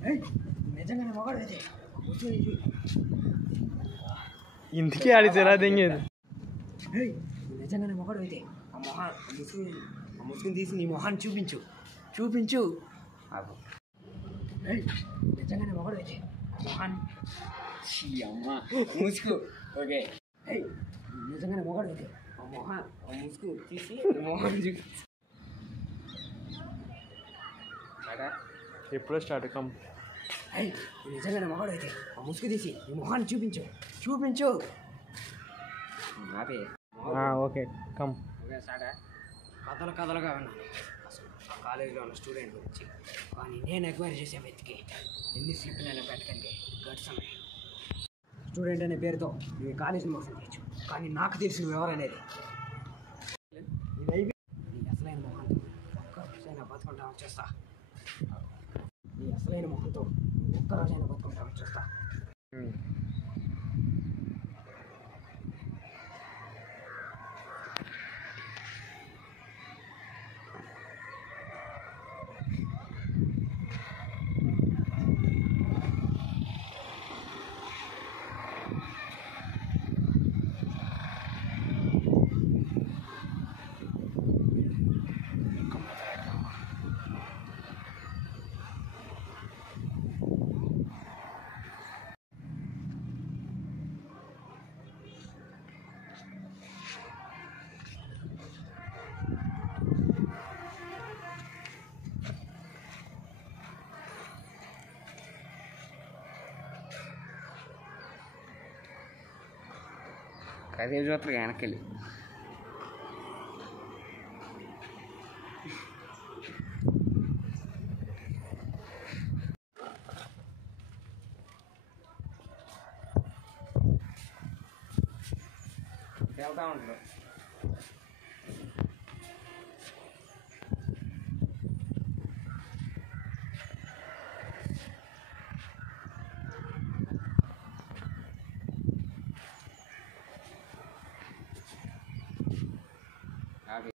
నిజంగానే మొగాడు అయితే ఇంటికి ఆడి ఎలా తెంగేది నిజంగానే మొగాడు అయితే ఆ ముసుగుని తీసి నీ మొహాన్ని చూపించు నిజంగానే మొగాడు అయితే మొహాన్ని అమ్మ ముసుగు ఓకే నిజంగానే మొగాడు అయితే ఆ ముసుగు తీసి మొహాన్ని చూపించు ఎప్పుడో స్టార్ట్ కమ్ నిజంగానే మొగాడు అయితే ఆ ముసుగు తీసి నీ మొహాన్ని చూపించు అదే ఓకే కమ్ ఓకే స్టార్ట్ కథలుగా విన్నాను అసలు ఆ కాలేజీలో ఉన్న స్టూడెంట్ గురించి కానీ నేను ఎక్వైర్ చేసే వ్యక్తికి ఎన్ని స్లిప్లైనా పెట్టకండి గట్స్ ఉన్నాయి స్టూడెంట్ అనే పేరుతో నీ కాలేజీని మోసం చేయొచ్చు కానీ నాకు తెలిసిన ఎవరనేది నీ అసలైన మొహంతో ఒక్క రోజైనా బతుకుంటా వచ్చేస్తా నీ అసలైన మొహంతో ఒక్క రోజైనా బతుకుంటా వచ్చేస్తా అదే చూస్తారు వెనకెళ్ళి వెళ్తా ఉంటారు అది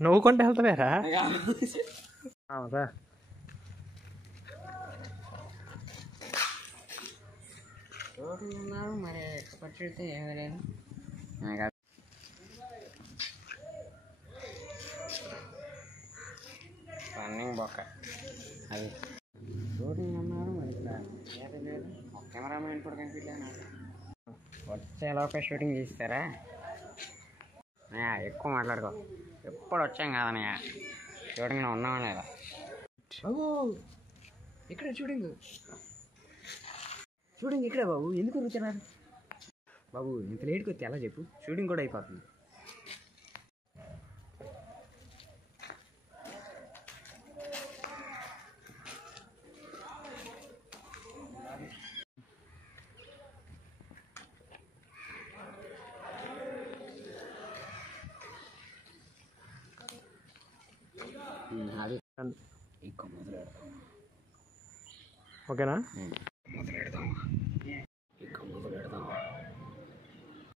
నవ్వుకుంటే వెళ్తావేరా ఉన్నారు మరి పట్టితే ఏమీ లేదు రన్నింగ్ బొక్క అది షూటింగ్ ఉన్నారు మరి ఏది లేదు కెమెరామెన్ కూడా కనిపించలేదు వచ్చేలోపే షూటింగ్ చేస్తారా ఎక్కువ మాట్లాడుకో ఎప్పుడు వచ్చాం కాదన్నయ్య షూటింగ్లో ఉన్నామా లేదా బాబు ఇక్కడ షూటింగ్ ఇక్కడే బాబు ఎందుకు కూర్చున్నారు బాబు ఇంత లేట్కి వస్తే ఎలా చెప్పు షూటింగ్ కూడా అయిపోతుంది అది ఇంకా ఓకేనా మొదలెడదాం ఇంకా మొదలెడదాం